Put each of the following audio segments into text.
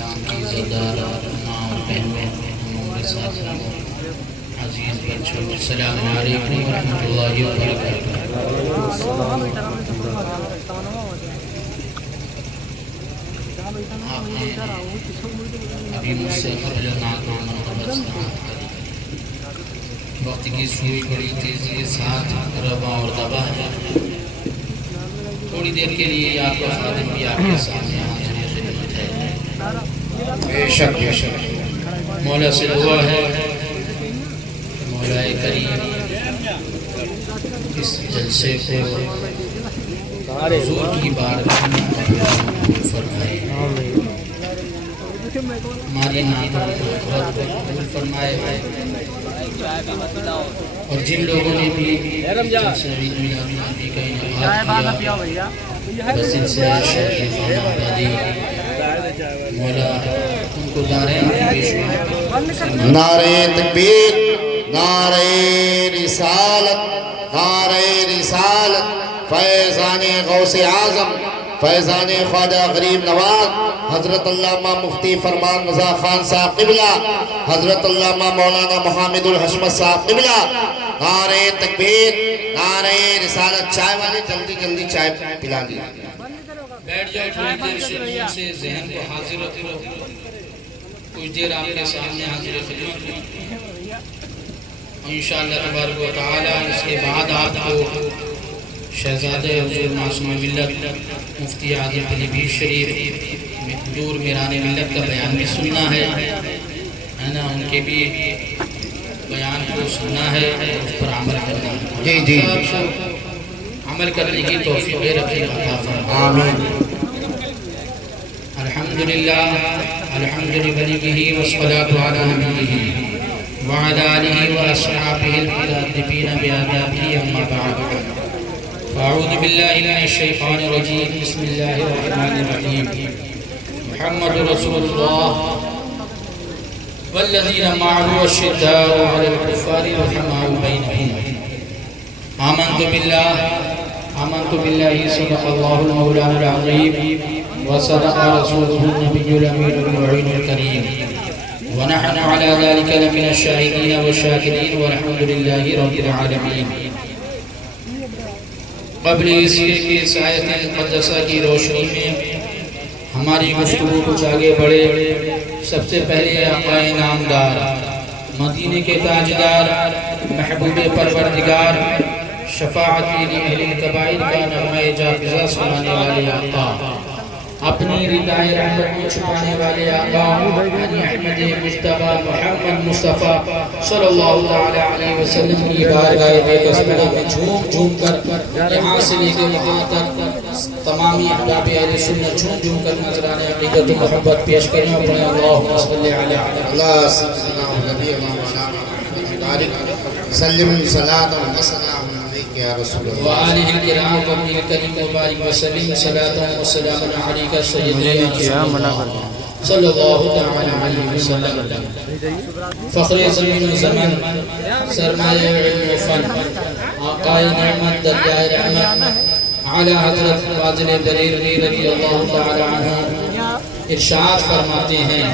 اسلام کی عزتدار ماں اور بہنوں کے ساتھیوں عزیز بچوں السلام علیکم ورحمۃ اللہ وبرکاتہ۔ آپ نے ابھی مجھ سے قبل نعت و محبت سنا، وقت کی سوئی بڑی تیزی کے ساتھ رواں اور دبا ہے۔ تھوڑی دیر کے لیے آپ کا خادم بھی آپ کے سامنے حاضر خدمت ہے۔ بے شک مولا سے دعا ہے کہ مولا کریم اس جلسے کو حضور کی بارگاہ میں قبول فرمائے، ہماری نعتوں کو قبول فرمائے، اور جن لوگوں نے بھی جلسہ عید میلاد النبی کا انعقاد کیا بس ان سے شریف آبادی مولا ان کو دارین کی بے شمار نعرہ تکبیر، نعرہ رسالت، نعرہ رسالت، فیضان غوث اعظم، فیضان خواجہ غریب نواز حضرت علامہ مفتی فرمان رضا خان صاحب قبلہ، حضرت علامہ مولانا محمد الحشمت صاحب قبلہ۔ نعرہ تکبیر، نعرہ رسالت۔ چائے والے جلدی جلدی چائے پلا دی۔ بیٹھ جاؤ، تھوڑی دیر سکون سے ذہن کو حاضر رکھو، کچھ دیر آپ کے سامنے حاضر خدمت ہوں، انشاءاللہ تبارک و تعالی اس کے بعد آپ کو شہزادہ حضور معصوم ملت مفتی اعظم علی پیر شریف حضور میران ملت کا بیان بھی سننا ہے نا، ان کے بھی بیان کو سننا ہے، اس پر عمل کرنا ہے۔ جی عمل کرنے کی توفیق رکھے عطا فرمائے، آمین۔ الحمدللہ الحمد لوليه والصلاة على نبيه وعلى آله وأصحابه المتأدبين بآدابه أما بعد فأعوذ بالله من الشيطان الرجيم بسم الله الرحمن الرحيم محمد رسول الله والذين معه أشداء على الكفار رحماء بينهم آمنت بالله صدق الله المولان العظيم وصدق رسوله النبي الأمين المعين الكريم ونحن على ذلك لمن الشاهدين والشاكرين والحمد لله رب العالمين۔ قبل اس کی آیت مقدسہ کی روشنی میں ہماری گفتگو کچھ آگے بڑھے، سب سے پہلے آقا نامدار، مدینے کے تاجدار، محبوب پروردگار، شفاعتی لأہل الکبائر کا نغمہ جافزہ سنانے والے آقا، اپنی ردائے رحمت میں چھپانے والے آقا یعنی احمد مجتبی محمد مصطفیٰ صلی اللہ علیہ وسلم کی بارگاہ بے قصبہ میں جھوم کر یہاں سے لے کے وہاں تک تمامی احباب اہل سنت جھوم کر نذرانے عقیدت و محبت پیش کریں اور پڑھیں اللہم صلی علیہ سلم صلاة و سلام علیک یا رسول اللہ وآلہ الکرام و ابن الکریم مبارک وسلم صلاة و سلام علیکہ سیدنا صلی اللہ علیہ وسلم۔ فخر زمین و زمن، سرمایہ علم و فن، آقا نعمت دریائے رحمت، اعلیٰ حضرت فاضل بریلوی رضی اللہ تعالی عنہ ارشاد فرماتے ہیں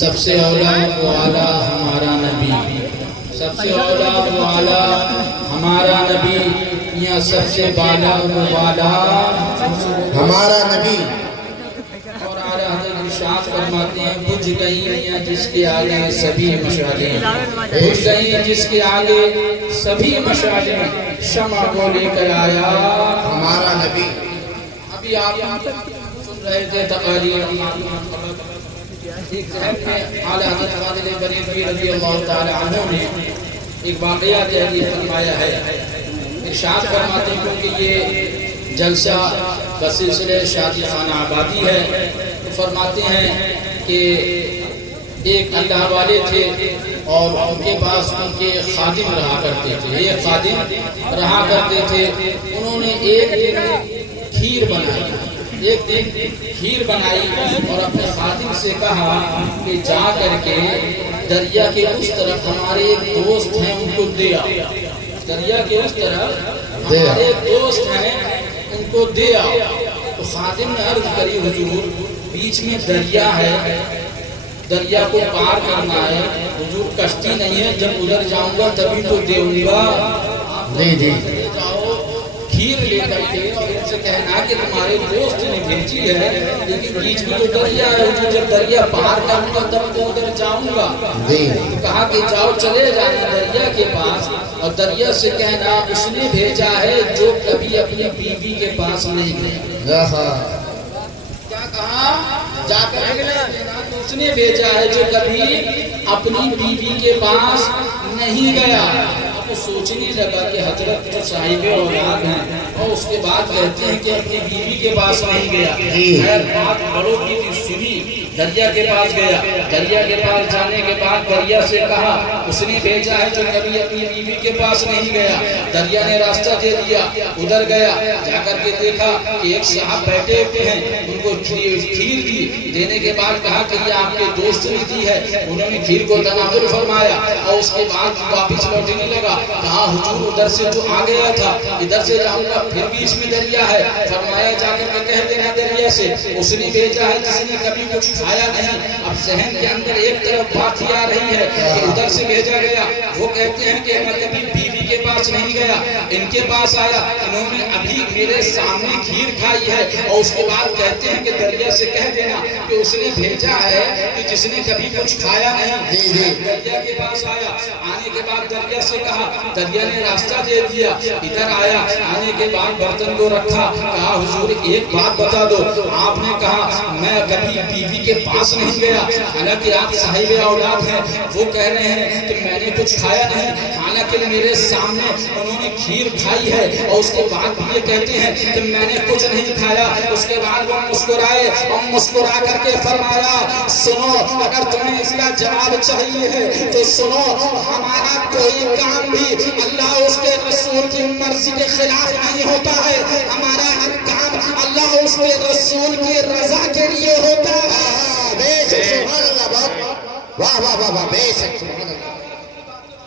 سب سے اولا و اعلیٰ ہمارا نبی، سب سے اولا و اعلیٰ ہمارا نبی، یا سب سے بالا و بالا ہمارا نبی۔ اور اعلیٰ حضرت ارشاد فرماتے ہیں بجھ گئی یا جس کے آگے سبھی مشعلیں، بجھ گئی جس کے آگے سبھی مشعلیں، شمع کو لے کر آیا ہمارا نبی۔ ابھی آپ سن رہے تھے تقاریر ایک ذہن میں اعلیٰ حضرت فاضل بریلوی رضی اللہ تعالی عنہ نے ایک واقعہ تحریر فرمایا ہے، ارشاد فرماتے ہیں کیونکہ یہ جلسہ بسلسلہ شادی خانہ آبادی ہے، تو فرماتے ہیں کہ ایک اللہ والے تھے اور ان کے پاس ان کے خادم رہا کرتے تھے، ایک خادم رہا کرتے تھے، انہوں نے ایک دن کھیر بنائی، اور اپنے خادم سے کہا کہ جا کر کے دریا کے اس طرف ہمارے ایک دوست ہیں ان کو دے آؤ، دریا کے اس طرف ہمارے ایک دوست ہیں ان کو دے آؤ۔ تو خادم نے عرض کری حضور بیچ میں دریا ہے، دریا کو پار کرنا ہے، حضور کشتی نہیں ہے، جب ادھر جاؤں گا تبھی تو دوں گا، جی جی جاؤ کھیر لے کر کے اور ان سے کہنا کہ تمہارے دوست نے بھیجی ہے، لیکن بیچ میں تو دریا ہے، حضور جب دریا پار کروں گا تب تو ادھر جاؤں گا۔ جی کہا کہ جاؤ چلے جانا دریا کے پاس اور دریا سے کہنا اس نے بھیجا ہے جو کبھی اپنی بیوی کے پاس نہیں گیا۔ کیا کہا؟ جا کر اس نے بھیجا ہے جو کبھی اپنی بیوی کے پاس نہیں گیا۔ اب وہ سوچنے لگا کہ حضرت جو صاحب اولاد ہیں اور اس کے بعد کہتے ہیں کہ اپنی بیوی کے پاس نہیں گیا۔ خیر بات بڑوں کی تھی، سنی، دریا کے پاس گیا۔ دریا کے پاس جانے کے بعد دریا سے کہا اس نے بھیجا ہے جو کبھی اپنی بیوی کے پاس نہیں گیا۔ دریا نے راستہ دے دیا، ادھر گیا، جا کر کے دیکھا کہ ایک صاحب بیٹھے ہوئے ہیں، ان کو کھیر دی، دینے کے بعد کہا کہ یہ آپ کے دوست نے دی ہے، انہوں نے کھیر کو تناول فرمایا اور اس کے بعد واپس لوٹنے لگا۔ کہا حضور ادھر سے تو آ گیا تھا، ادھر سے جاؤں گا، پھر بیچ میں دریا ہے، فرمایا جا کر کے کہہ دینا دریا سے اس نے بھیجا ہے جس نے کبھی کچھ کھایا نہیں۔ اب ذہن کے اندر ایک طرف بات ہی آ رہی ہے کہ ادھر سے بھیجا گیا، وہ کہتے ہیں کہ میں کبھی بیوی کے پاس نہیں گیا، ان کے پاس آیا، انہوں نے ابھی میرے سامنے کھیر کھائی ہے اور اس کے بعد کہتے ہیں کہ دریا سے کہہ دینا کہ اس نے بھیجا ہے کہ جس نے کبھی کچھ کھایا نہیں۔ دریا کے پاس آیا، آنے کے بعد دریا سے کہا، دریا نے راستہ دے دیا، ادھر آیا، آنے کے بعد برتن کو رکھا، کہا حضور ایک بات بتا دو، آپ نے کہا میں کبھی بیوی کے پاس نہیں گیا، حالانکہ آپ صاحب اولاد ہیں، وہ کہہ رہے ہیں کہ میں نے کچھ کھایا نہیں، حالانکہ میرے سامنے انہوں نے کھیر کھائی ہے اور اس کے بعد بھی یہ کہتے ہیں کہ میں نے کچھ نہیں کھایا۔ اس کے بعد وہ مسکرائے اور مسکرا کر کے فرمایا سنو، اگر تمہیں اس کا جواب چاہیے ہے تو سنو، ہمارا کوئی کام بھی اللہ اس کے رسول کی مرضی کے خلاف نہیں ہوتا ہے، ہمارا ہر کام اللہ اس کے رسول کی رضا کے لیے ہوتا ہے۔ بے شک سبحان اللہ، واہ واہ واہ واہ، بے شک سبحان اللہ،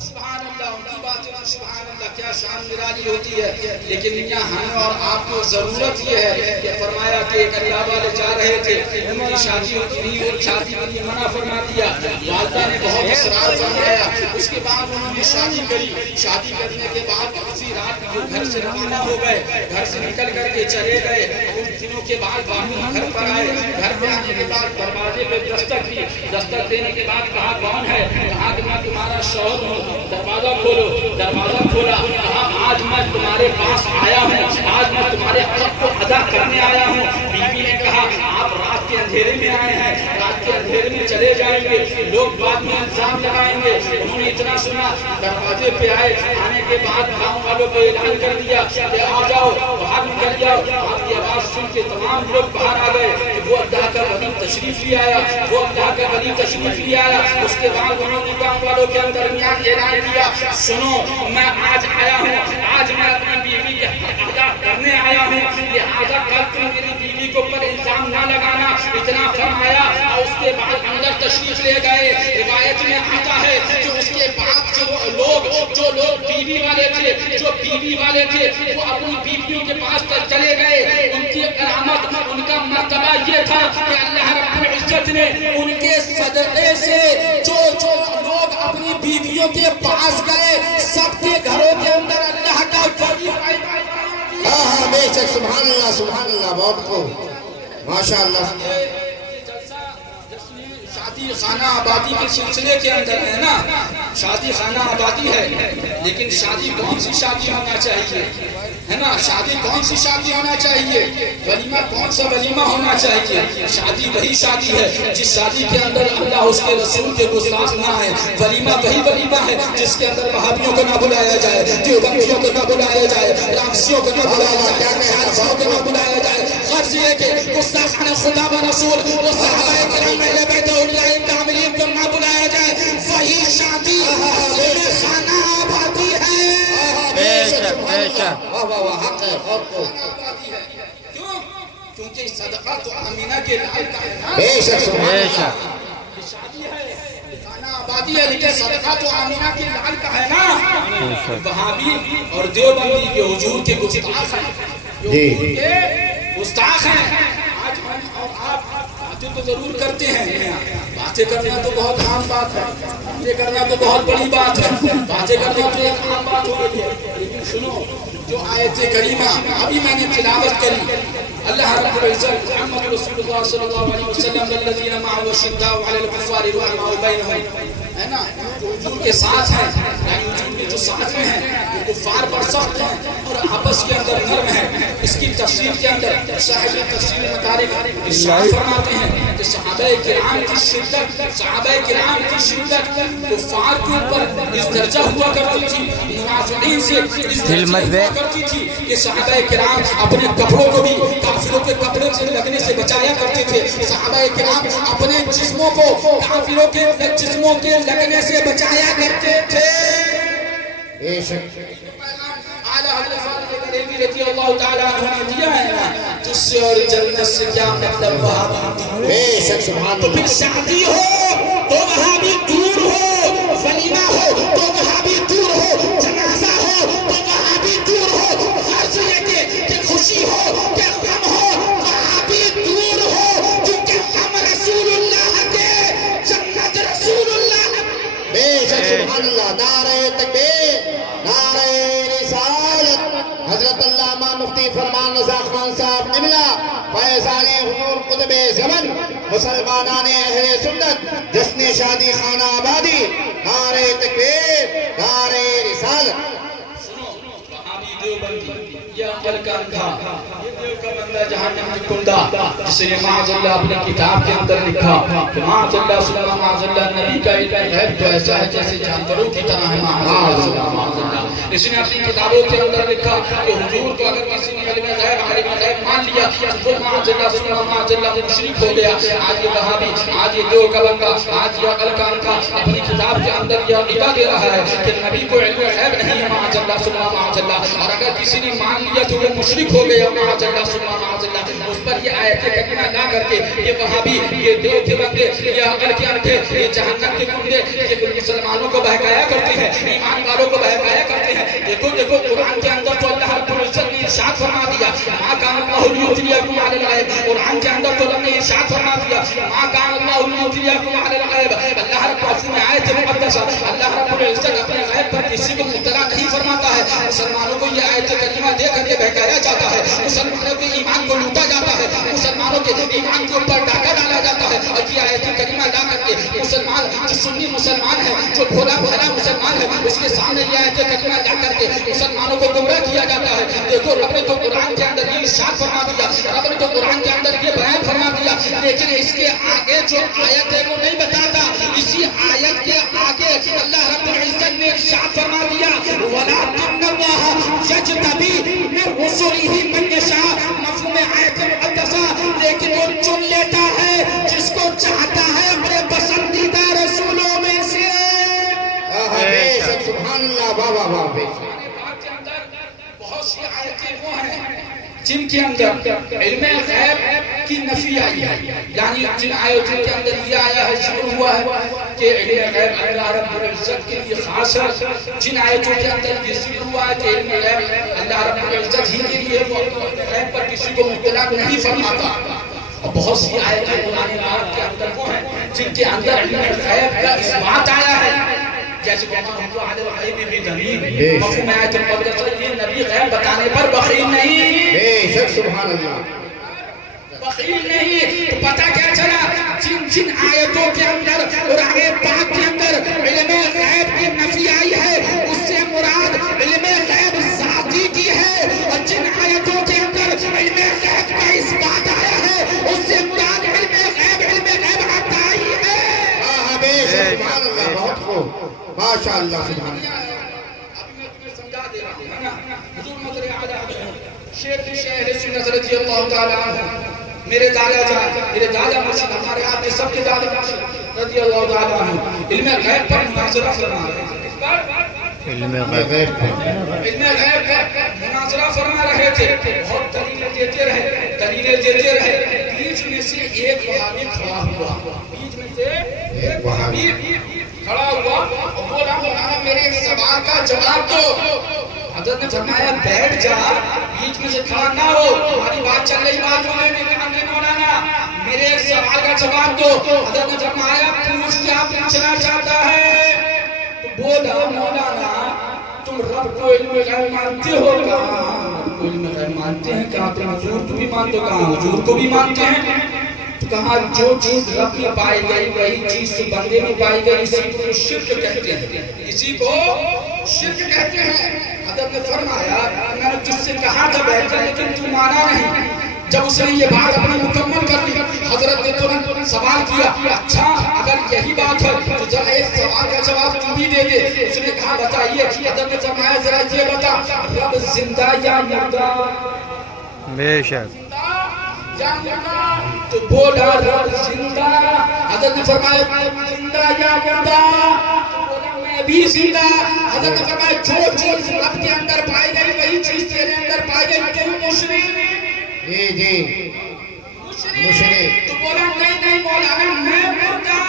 سبحان اللہ، ان کی بات ہے، سبحان اللہ، کیا شان نرالی ہوتی ہے۔ لیکن یہاں ہمیں اور آپ کو ضرورت یہ ہے کہ فرمایا کہ ایک اللہ والے جا رہے تھے، ان کی شادی ہوتی نہیں، وہ شادی کے لیے منع فرما دیا، والدہ نے بہت اصرار فرمایا، اس کے بعد انہوں نے شادی کری، شادی کرنے کے بعد اسی رات وہ گھر سے روانہ ہو گئے، گھر سے نکل کر کے چلے گئے، کچھ دنوں کے بعد باقی گھر پر آئے، گھر پہ آنے کے بعد دروازے پہ دستک دی، دستک دینے کے بعد کہا کون ہے؟ کہا کہ میں تمہارا شوہر ہوں، دروازہ کھولو، دروازہ کھولا، کہا آج میں تمہارے پاس آیا ہوں، آج میں تمہارے حق کو ادا کرنے آیا ہوں۔ بیوی نے کہا آپ رات کے اندھیرے میں آئے ہیں، رات کے اندھیرے میں چلے جائیں گے، لوگ بعد میں الزام لگائیں گے۔ انہوں نے اتنا سنا، دروازے پہ آئے، آنے کے بعد گاؤں والوں کو اعلان کر دیا کہ آ جاؤ، باہر نکل جاؤ۔ آپ کی آواز سن کے تمام لوگ باہر آ گئے کہ وہ اللہ کا ولی تشریف لے آیا، وہ اللہ کا ولی تشریف لے آیا۔ اس کے بعد انہوں نے گاؤں والوں کے درمیان اعلان کیا سنو، میں آج آیا ہوں، آج میں اپنی بیوی کے حق ادا کرنے آیا ہوں، لہذا کل تم میری بیوی کو پر الزام نہ لگانا، اتنا فرمایا اور اس کے بعد اندر تشریف لے گئے۔ روایت میں آتا ہے کہ اس کے بعد جو لوگ بیوی والے تھے وہ اپنی بیویوں کے پاس چلے گئے، ان کی کرامت، ان کا مرتبہ یہ تھا کہ اللہ رب العزت نے ان کے صدقے سے جو لوگ اپنی بیویوں کے پاس گئے سب کے گھروں کے اندر اللہ کا ولی پیدا کیا۔ ہاں بے شک سبحان اللہ سبحان اللہ، بہت خوب، ماشاء اللہ۔ شادی خانہ آبادی کے سلسلے کے اندر ہے نا، شادی خانہ آبادی ہے، لیکن شادی کون سی شادی ہونا چاہیے، ہے نا؟ شادی کون سی شادی ہونا چاہیے؟ ولیمہ کون سا ولیمہ ہونا چاہیے؟ شادی وہی شادی ہے جس شادی کے اندر اللہ اس کے رسول کے گستاخ نہ آئے۔ ولیمہ وہی ولیمہ ہے جس کے اندر وہابیوں کو نہ بلایا جائے، دیوبندیوں کو نہ بلایا جائے، رامسیوں کو نہ بلایا جائے، شادیوں کو نہ بلایا جائے۔ غرض یہ کہ گستاخان خدا و رسول وہ صحابہ کرام اہل بیت اللہ کاملین کو نہ بلایا جائے، وہی شادی خانہ آبادی ہے۔ بے شک بے شک، واہ واہ واہ، حق ہے، خوب خوب، کیوں؟ کیونکہ صدقہ تو آمینہ کے لال کا ہے نا، بے شک سبحان اللہ، شادی ہے، خانہ آبادی ہے، لیکن صدقہ تو آمینہ کے لال کا ہے نا۔ وہابی اور دیوبندی کے حضور کے گستاخ ہیں، جو حضور کے گستاخ ہیں۔ آج ہم اور آپ باتیں تو ضرور کرتے ہیں، باتیں کرنا تو بہت عام بات ہے، باتیں کرنا تو بہت بڑی بات ہے، باتیں کرنا تو ایک عام بات ہو گئی ہے، لیکن سنو جو آیت کریمہ ابھی میں نے تلاوت کری، اللہ رب العزت محمد رسول اللہ صلی اللہ علیہ وسلم والذین معه شداء علی الکفار رحماء بینہم، ہے نا، جو حضور کے ساتھ ہیں، یعنی حضور کے جو ساتھ میں ہیں وہ کفار پر سخت ہیں اور آپس کے اندر نرم ہیں۔ اس کی تفسیر کے اندر صاحب تفسیر مدارک ارشاد فرماتے ہیں کہ صحابہ کرام کی شدت، صحابہ کرام کی شدت کفار کے اوپر اس درجہ ہوا کرتی تھی، منافقین سے اس درجہ ہوا کرتی تھی کہ صحابہ کرام اپنے کپڑوں کو بھی کافروں کے کپڑوں سے لگنے سے بچایا کرتے تھے، صحابہ کرام اپنے جسموں کو کافروں کے جسموں کے لگنے سے بچایا کرتے تھے۔ بے شک اعلیٰ حضرت علی رضی اللہ تعالیٰ عنہ نے دیا ہے نا، جس سے اور جنت سے کیا مطلب وہاں بھی، بے شک سبحان تو اللہ، پھر شادی ہو تو وہاں بھی دور ہو، ولیمہ ہو تو وہاں بھی دور ہو، جنازہ ہو تو وہاں بھی دور ہو، غرض یہ کہ خوشی ہو کہ غم ہو وہاں بھی دور ہو، کیونکہ غم رسول اللہ کے، جنت رسول اللہ۔ بے شک سبحان اللہ، نعرہ تکبیر، نعرہ رسالت۔ حضرت علامہ مفتی فرمان رضا خان صاحب نملا، فیضان حضور قطب زمن، مسلمانان اہل سنت، جشن شادی خانہ آبادی، نعرہ تکبیر، نعرہ رسالت۔ سنو وہابی دیوبندی یہ عقل کا اندھا، یہ دیو کا بندہ جہنم کی کنڈا، جس نے معاذ اللہ اپنی کتاب کے اندر لکھا کہ معاذ اللہ سلام معاذ اللہ نبی کا علم غیب تو ایسا ہے جیسے جانوروں کی طرح ہے، معاذ اللہ معاذ اللہ۔ اس نے اپنی کتابوں کے اندر لکھا کہ حضور کو اگر کسی نے علم غیب مان لیا تو وہ معاذ اللہ سلام معاذ اللہ مشرک ہو گیا۔ آج یہ وہابی، آج یہ دیو کا بندہ، آج یہ عقل کا اندھا اپنی کتاب کے اندر یہ عقیدہ دے رہا ہے کہ نبی کو علم غیب نہیں ہے، معاذ اللہ سلام معاذ اللہ، اور اگر کسی نے مان لیا تو وہ مشرک ہو گیا، معاذ اللہ سلام معاذ اللہ۔ اس پر یہ آیت کریمہ لا کر کے یہ وہابی، یہ دیو کے بندے، یہ عقل کے اندھے، یہ جہنم کے کنڈے، یہ مسلمانوں کو بہکایا کرتے ہیں، ایمان والوں کو بہکایا کرتے ہیں۔ دیکھو دیکھو قرآن کے اندر تو اللہ رب العزت نے ارشاد فرما دیا ما کان اللہ لیطلعکم علی الغیب، قرآن کے اندر تو اللہ نے ارشاد فرما دیا ما کان اللہ لیطلعکم علی الغیب، اللہ رب العزت آیت مقدسہ، اللہ رب العزت اپنے غیب پر کسی کو مطلع نہیں فرماتا ہے۔ مسلمانوں کو یہ آیت کریمہ دے کر کے بہکایا جاتا ہے، مسلمانوں کے ایمان کو لوٹا جاتا ہے، مسلمانوں کے ایمان کے اوپر ڈاکہ ڈالا جاتا ہے، اور یہ آیت کریمہ لا کر کے مسلمان جو سنی مسلمان ہے، جو بھولا بھالا مسلمان ہے، اس کے سامنے یہ آیت کریمہ لا کر کے مسلمانوں کو گمراہ کیا جاتا ہے۔ دیکھو رب نے تو قرآن کے اندر یہ ارشاد فرما دیا، رب نے تو قرآن کے اندر یہ بیان فرما دیا، لیکن اس کے آگے جو آیت ہے وہ نہیں بتاتا۔ اسی آیت کے آگے اللہ رب العزت نے ارشاد فرما دیا وَلَٰكِنَّ اللَّهَ يَجْتَبِي مِن رُّسُلِهِ مَن يَشَاءُ، مفہوم آیت مقدسہ، لیکن وہ چن لیتا ہے جس کو چاہتا ہے اپنے پسندیدہ رسولوں میں سے۔ بے شک سبحان اللہ، واہ واہ واہ، بے شک بہت سی آیتیں وہ ہیں جن کے اندر علم غیب کی نفی آئی ہے، یعنی جن آیتوں کے اندر یہ آیا ہے، ذکر ہوا ہے کہ علم غیب اللہ رب العزت کے لیے خاص ہے، جن آیتوں کے اندر یہ ذکر ہوا ہے کہ علم غیب اللہ رب العزت ہی کے لیے، وہ غیب پر کسی کو مطلع نہیں فرماتا۔ اور بہت سی آیتیں قرآن پاک کے اندر وہ ہیں جن کے اندر علم غیب کا اثبات آیا ہے، جیسے مفہوم آیت مقدسہ، یہ نبی غیب بتانے پر بخیل نہیں، بے شک سبحان اللہ، بخیل نہیں۔ تو پتہ کیا چلا جن جن آیتوں کے اندر قرآن پاک کے اندر علم غیب کی نفی آئی ہے، اس سے مراد علم غیب ذاتی کی ہے، اور جن آیتوں کے اندر علم غیب کا اثبات آیا ہے اس سے مراد علم غیب عطائی ہے۔ بے شک سبحان اللہ، بہت خوب، ماشاء اللہ سبحان اللہ۔ ابھی میں تمہیں سمجھا دے رہا ہوں نا، حضور مدر اعلیٰ شیخ شہر سنت رضی اللہ تعالیٰ عنہ، میرے دادا جان، میرے دادا مرشد، ہمارے آپ کے سب کے دادا مرشد رضی اللہ تعالیٰ عنہ علم غیب پر مناظرہ فرما رہے تھے، علم غیب پر مناظرہ فرما رہے تھے، بہت دلیلیں دیتے رہے، بیچ میں سے ایک وہابی کھڑا ہوا، بیچ میں سے ایک وہابی کھڑا ہوا اور بولا مولانا میرے سوال کا جواب دو۔ حضرت نے فرمایا بیٹھ جا، بیچ میں سے کھڑا نہ ہو، ہماری بات چل رہی، بات ہو رہی، کہا نہیں مولانا میرے ایک سوال کا جواب دو. حضرت نے فرمایا پوچھ کیا پوچھنا چاہتا ہے؟ تو بولا مولانا تم رب کو علم غیب مانتے ہو؟ کہا رب کو علم غیب مانتے ہیں. کہا تم حضور کو بھی مانتے ہو؟ کہا حضور کو بھی مانتے ہیں. کہا جو چیز رب میں پائی گئی وہی چیز بندے میں پائی گئی اسی کو شرک کہتے ہیں. اسی کو شرک کہتے ہیں. حضرت نے فرمایا میں نے تجھ سے کہا تھا بیٹھ کر لیکن تو مانا نہیں. جب اس نے یہ بات اپنی مکمل کر لی حضرت نے ترنت سوال کیا اچھا اگر یہی بات ہے تو ذرا ایک سوال کا جواب تم بھی دے دے. اس نے کہا بتائیے. حضرت نے فرمایا ذرا یہ بتا رب زندہ یا مردہ؟ بے شک. تو بولا رب زندہ. حضرت نے فرمایا زندہ یا مردہ؟ بولا میں بھی زندہ. حضرت نے فرمایا جو چیز رب کے اندر پائی گئی وہی چیز تیرے اندر پائی گئی. تم مشرک؟ جی جی مشرک. تو بولا نہیں مولانا میں مردہ.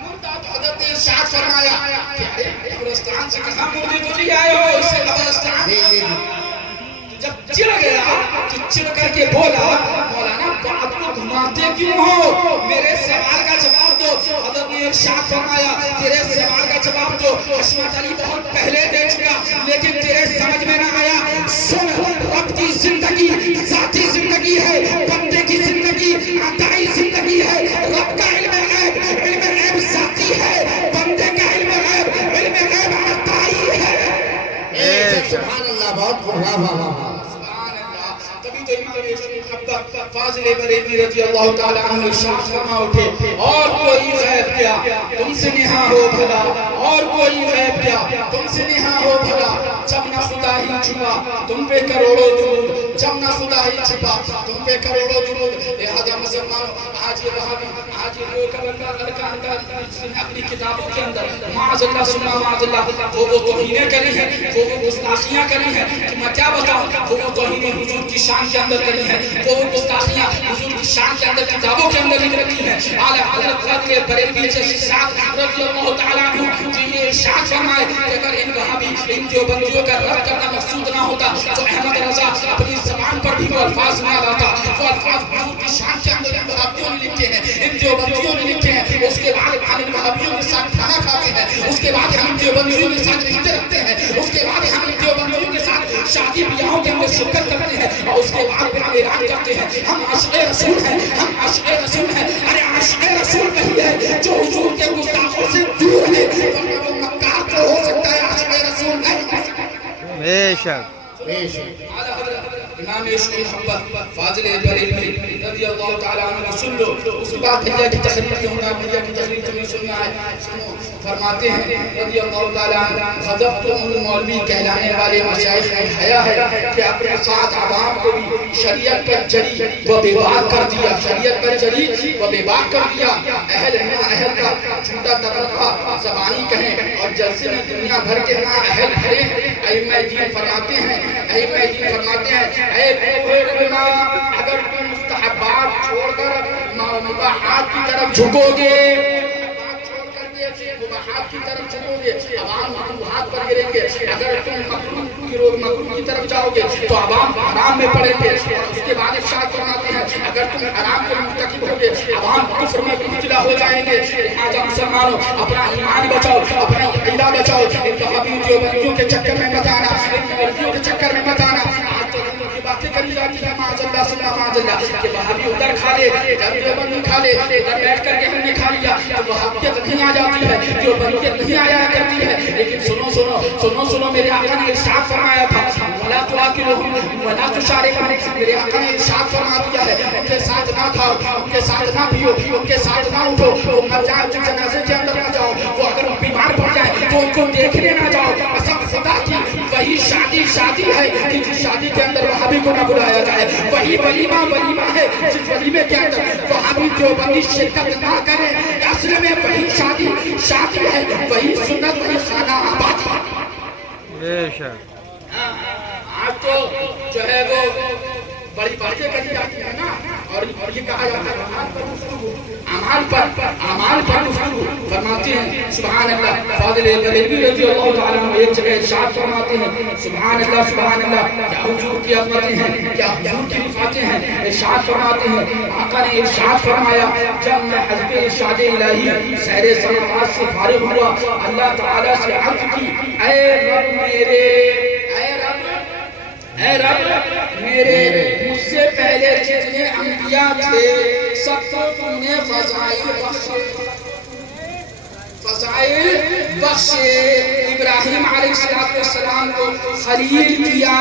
مردہ. تو حضرت نے ارشاد فرمایا کہ قبرستان سے کہاں مردے تو نہیں آئے ہو اس سے قبرستان. جب چڑ گیا تو چڑ کر کے بولا مولانا بات کو گھماتے کیوں ہو؟ میرے سوال کا جواب دو. حضرت نے ارشاد فرمایا تیرے سوال کا جواب دو عصمت علی بہت پہلے دے چکا لیکن تیرے سمجھ میں نہ آیا. سن رب کی زندگی ذاتی زندگی ہے بندے کی زندگی عطائی زندگی ہے. رب کا علم غیب ذاتی ہے بندے کا علم غیب عطائی ہے. سبحان اللہ. بہت خوب. واہ واہ واہ. تبھی تو امام فاضل بریلوی رضی اللہ تعالیٰ عنہ ارشاد فرما اٹھے اور کوئی غیب کیا تم سے نہا ہو بھلا اور کوئی غیب کیا تم سے نہا ہو بھلا. جب نہ خدا ہی چھپا تم پہ کروڑوں درود. جب نہ خدا ہی چھپا تم پہ کروڑوں درود. لہذا مسلمانوں آج یہ وہابی آج یہ لوگ اپنی کتابوں کے اندر معاذ اللہ سنہ معاذ اللہ وہ توہینیں کری ہیں وہ گستاخیاں کری ہیں کہ میں کیا بتاؤں. وہ توہینیں حضور کی شان کے اندر کری ہیں وہ گستاخیاں حضور کی شان کے اندر کتابوں کے اندر لکھ رکھی ہیں. اعلیٰ حضرت فاضل بریلوی جیسے صاحب رضی اللہ تعالیٰ عنہ جو یہ ارشاد فرمائے کہ اگر ان وہابی ان دیوبندیوں کا رد کرنا مقصود نہ ہوتا تو احمد رضا اپنی زبان پر بھی وہ الفاظ نہ لاتا. وہ الفاظ حضور کی شان کے اندر ان وہابیوں نے لکھے ہیں ان دیوبندیوں نے لکھے ہیں. اس کے بعد ہم ان وہابیوں کے ساتھ کھانا کھاتے ہیں. اس کے بعد ہم دیوبندیوں کے ساتھ رشتے رکھتے ہیں. اس کے بعد ہم دیوبندیوں کے ساتھ شادی بیاہوں کے اندر شرکت کرتے ہیں اور اس کے بعد پھر اعلان کرتے ہیں ہم عاشق رسول ہیں ہم عاشق رسول ہیں. ارے عاشق رسول وہی ہے جو حضور کے گستاخوں سے دور ہے. وہ مکار تو ہو سکتا ہے عاشق رسول نہیں. بے شک. بے شک. امام عشق محبت فاضل بریلوی رضی اللہ تعالیٰ عنہ سن لو. اس کے بعد بھیا کی تقریر کیوں نہ بھیا کی تقریر تمہیں سننا ہے. سنو فرماتے ہیں رضی اللہ تعالیٰ عنہ حضرت المولوی کہلانے والے مشائخ میں حیا ہے کہ اپنے ساتھ عوام کو بھی شریعت پر جری و بے باک کر دیا. شریعت پر جری و بے باک کر دیا. اہل کا جھوٹا تفرقہ زبانی کہیں اور جلسے میں دنیا بھر کے نا اہل بھرے. ائمہ دین فرماتے ہیں اے علماء اگر تم مستحبات چھوڑ کر مباحات کی طرف جھکو گے مباحات کی طرف جھکو گے عوام مکروہات پر گریں گے. اگر تم مکروہ کی طرف جاؤ گے تو عوام حرام میں پڑیں گے. اس کے بعد ارشاد فرماتے ہیں اگر تم حرام کے مرتکب ہوگے عوام کفر میں مبتلا ہو جائیں گے. لہذا مسلمانوں اپنا ایمان بچاؤ اپنا عقیدہ بچاؤ. ان وہابیوں دیوبندیوں کے چکر میں مت آنا ان مرضیوں کے چکر میں مت آنا. آج تو یہ باتیں کری جاتی ہیں معاذ اللہ سنا معاذ اللہ کہ وہابی ادھر کھا لے ادھر دیوبندی کھا لے ادھر بیٹھ کر کے ہم نے کھا لیا تو وہابیت نہیں آ جاتی ہے دیوبندیت نہیں آیا کرتی ہے. لیکن سنو میرے آقا نے ارشاد فرمایا تھا ولا تؤکلهم ولا تشاربهم. میرے آقا نے ارشاد فرما دیا ہے ان کے ساتھ نہ کھاؤ ان کے ساتھ نہ پیو ان کے ساتھ نہ اٹھو. وہ مر جائے تو جنازے کے اندر نہ جاؤ. وہ اگر بیمار پڑ جائے تو ان کو دیکھنے نہ جاؤ. قسم خدا کی وہی شادی ہے کہ جس شادی کے اندر وہابی کو نہ بلایا جائے. وہی ولیمہ ہے جس ولیمے کے اندر وہابی دیوبندی شرکت نہ کرے. اصل میں وہی شادی ہے وہی سنت وہی خانہ آباد. بے شک. آج تو جو ہے وہ بڑی باتیں کری جاتی ہیں نا اور یہ کہا جاتا ہے اعمال پر گفتگو فرماتے ہیں سبحان اللہ. فاضل بریلوی رضی اللہ تعالیٰ عنہ ایک جگہ ارشاد فرماتے ہیں سبحان اللہ کیا حضور کی عظمتیں ہیں, کیا حضور کی رفعتیں ہیں. ارشاد فرماتے ہیں آقا نے ارشاد فرمایا جب میں حسب ارشاد الہی سیر سماوات سے فارغ ہوا اللہ تعالیٰ سے عرض کی اے رب میرے, اے رب میرے مجھ سے پہلے جتنے انبیاء تھے سب کو تم نے فضائل بخشے. ابراہیم علیہ السلام کو خلیل کیا,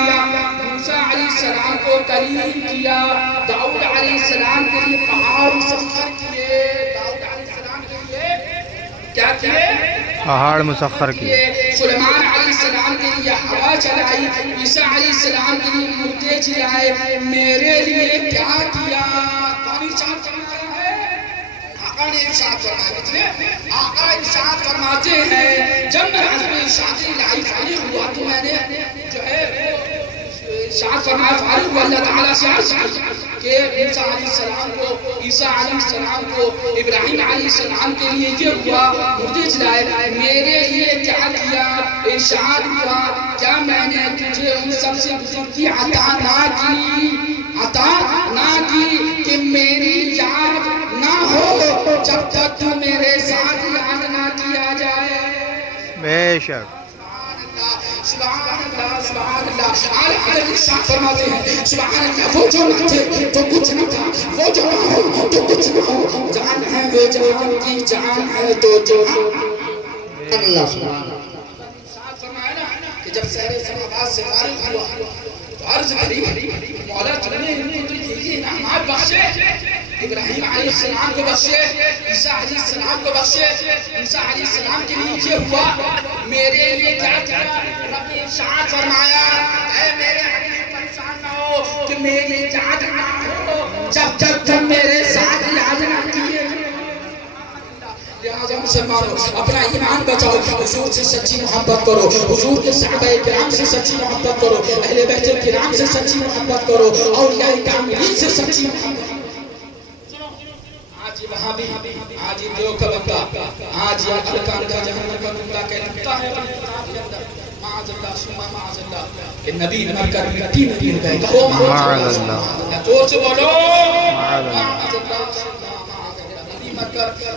موسیٰ علیہ السلام کو کلیم کیا, داؤد علیہ السلام کے لیے پہاڑ مسخر کیے, داؤد علیہ السلام کے لیے کیا کیے, پہاڑ مسخر کیے. سلیمان علیہ السلام کے لیے ہوا چلائی, عیسیٰ علیہ السلام کے لیے مردے جلائے. میرے لیے کیا کیا؟ کون ارشاد فرمایا ہے؟ آقا نے ارشاد فرمایا. آقا ارشاد فرماتے ہیں جب میں حسب ارشاد الہی فارغ ہوا تو میں نے جو ہے ارشاد فرمایا فارغ ہوا اللہ تعالیٰ سے عرض کہ موسیٰ علیہ السلام کو, عیسیٰ علیہ السلام کو, ابراہیم علیہ السلام کے لیے یہ ہوا مردے جلائے. میرے لیے کیا کیا؟ ارشاد ہوا کیا میں نے تجھے ان سب سے بزرگی عطا نہ کی کہ میری یاد نہ ہو جب تک تو میرے ساتھ یاد نہ کیا جائے. بے شک. سبحان اللہ آل حضرت ارشاد فرماتے ہیں سبحان اللہ وہ جو نہ تھے تو کچھ نہ تھا, وہ جو نہ ہو تو کچھ نہ ہو, جان ہے وہ جان کی جان ہے تو جو اللہ سبحان ارشاد فرمایا نا کہ جب سیر سماوات سے فارغ ہوا تو عرض کری مولا تو نے تو یہ انعامات بخشے, ابراہیم علیہ السلام کو بخشے, عیسیٰ علیہ السلام کو بخشے, عیسیٰ علیہ السلام کے لیے یہ ہوا میرے لیے کیا کیا؟ رب نے ارشاد فرمایا اے میرے حبیب پریشان نہ ہو کہ میری یاد نہ ہو جب تک تم میرے ساتھ یاد نہ کیے. لہذا مسلمانوں اپنا ایمان بچاؤ, حضور سے سچی محبت کرو, حضور کے صحابہ کرام سے سچی محبت کرو, اہل بیت کرام سے سچی محبت کرو, اولیاء کاملین سے سچی محبت کرو. وہاں بھی آج دیوبند کا, آج یہ ارکان کا جہنم کا جملہ کہتا ہے معاذ اللہ ثم معاذ اللہ کہ نبی کر مٹی میں گر گئے. معاذ اللہ. زور سے بولو معاذ اللہ.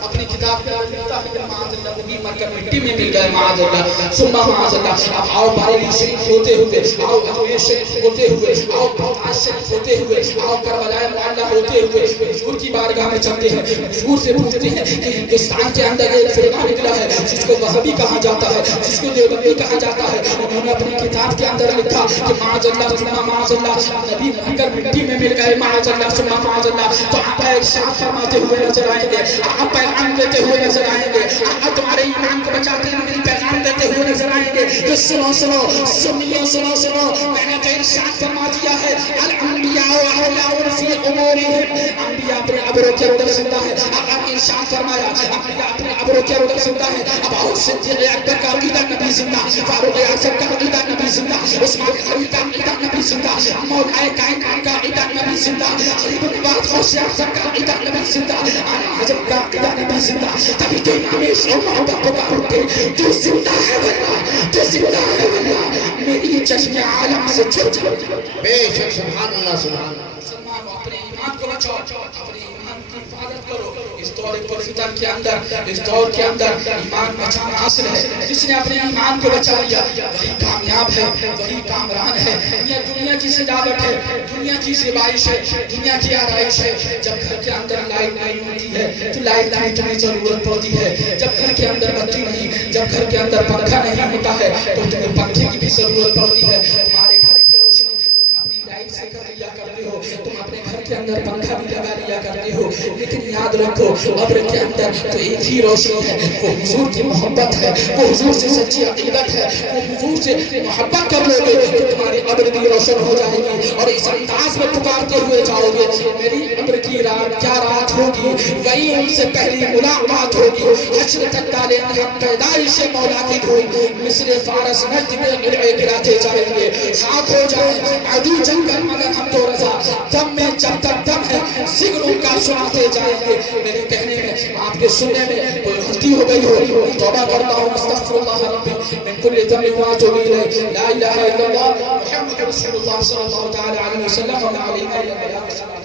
اپنی کتاب پہ لکھتا ہے معاذ اللہ نبی مر کر مٹی میں مل گئے معاذ اللہ ثم معاذ اللہ. اب آؤ بریلی شریف ہوتے ہوئے, آؤ اجمیر شریف ہوتے ہوئے, آؤ بغداد شریف ہوتے ہوئے, آؤ کربلا معلیٰ ہوتے ہوئے حضور کی بارگاہ میں چلتے ہیں, حضور سے پوچھتے ہیں کہ ہندوستان کے اندر ایک فرقہ نکلا ہے جس کو وہابی کہا جاتا ہے, جس کو دیوبندی کہا جاتا ہے. انہوں نے اپنی کتاب کے اندر لکھا کہ معاذ اللہ ثم معاذ اللہ نبی مر کر مٹی میں مل گئے معاذ اللہ ثم معاذ اللہ. تو آپ ارشاد فرماتے ہوئے نظر آئیں گے, آپ پیغام دیتے ہوئے نظر آئیں گے, آپ تمہارے ایمان کو بچاتے ہوئے پیغام دیتے ہوئے نظر آئیں گے. تو سنو سنیو سنو, میں نے تو ارشاد فرما دیا ہے الانبیاء اولیاء فی امورہم, انبیاء اپنے ابرو کے اندر زندہ ہے. آپ ارشاد فرمایا انبیاء اپنے ابرو کے اندر زندہ ہے. اب ابو صدیق اکبر کا عقیدہ نبی زندہ, فاروق اعظم کا عقیدہ نبی زندہ, عثمان غنی کا عقیدہ نبی زندہ, مولا کائنات کا عقیدہ نبی زندہ, علی بن عباس غوث اعظم کا عقیدہ نبی زندہ, اعلی حضرت کا عقیدہ نبی زندہ. تبھی تو امام محمد کو پکارتے تو زندہ ہے واللہ, تو زندہ ہے واللہ, میری چشم عالم سے چھٹ جائے. بے شک سبحان اللہ سبحان اللہ. مسلمانوں اپنے ایمان کو بچاؤ, اپنے ایمان کی حفاظت کرو. اس دور پرفتن کے اندر, اس دور کے اندر ایمان بچانا حاصل ہے. جس نے اپنے ایمان کو بچا لیا وہی کامیاب ہے, وہی کامران ہے. یہ دنیا کی سجاوٹ ہے, دنیا کی زیبائش ہے, دنیا کی آرائش ہے. جب گھر کے اندر لائٹ نہیں ہوتی ہے تو لائٹ کی تمہیں ضرورت پڑتی ہے. جب گھر کے اندر بتی نہیں, جب گھر کے اندر پنکھا نہیں ہوتا ہے تو تمہیں پنکھے کی بھی ضرورت پڑتی ہے. تمہارے گھر کی روشنی اپنی لائٹ سے کر لیا کرتے ہو, تم اپنے گھر کے اندر پنکھا بھی لگا لیا کرتے ہو. لیکن یاد رکھو قبر کے اندر تو ایک ہی روشنی ہے, وہ حضور کی محبت ہے, وہ حضور سے سچی عقیدت ہے. وہ حضور سے محبت کر لو گے تو تمہاری قبر بھی روشن ہو جائے گی. اور اس انداز میں پکارتے ہوئے جاؤ گے میری قبر کی رات کیا رات ہوگی, وہی ان سے پہلی ملاقات ہوگی. حشر تک ڈالے ہم پیدائش مولا کی دھوم, مصر فارس نجد میں قلعے گراتے جائیں گے. خاک ہو جائے عدو جنگل مگر ہم تو رضا, دم میں جب تک دم ہے ذکر ان کا سناتے سناتے جائیں گے. میرے کہنے میں آپ کے سننے میں کوئی غلطی ہو گئی ہو توبہ کرتا ہوں. استغفر اللہ ربی من کل ذنب واتوب الیہ. لا الہ الا اللہ محمد رسول اللہ صلی اللہ تعالی علیہ وسلم.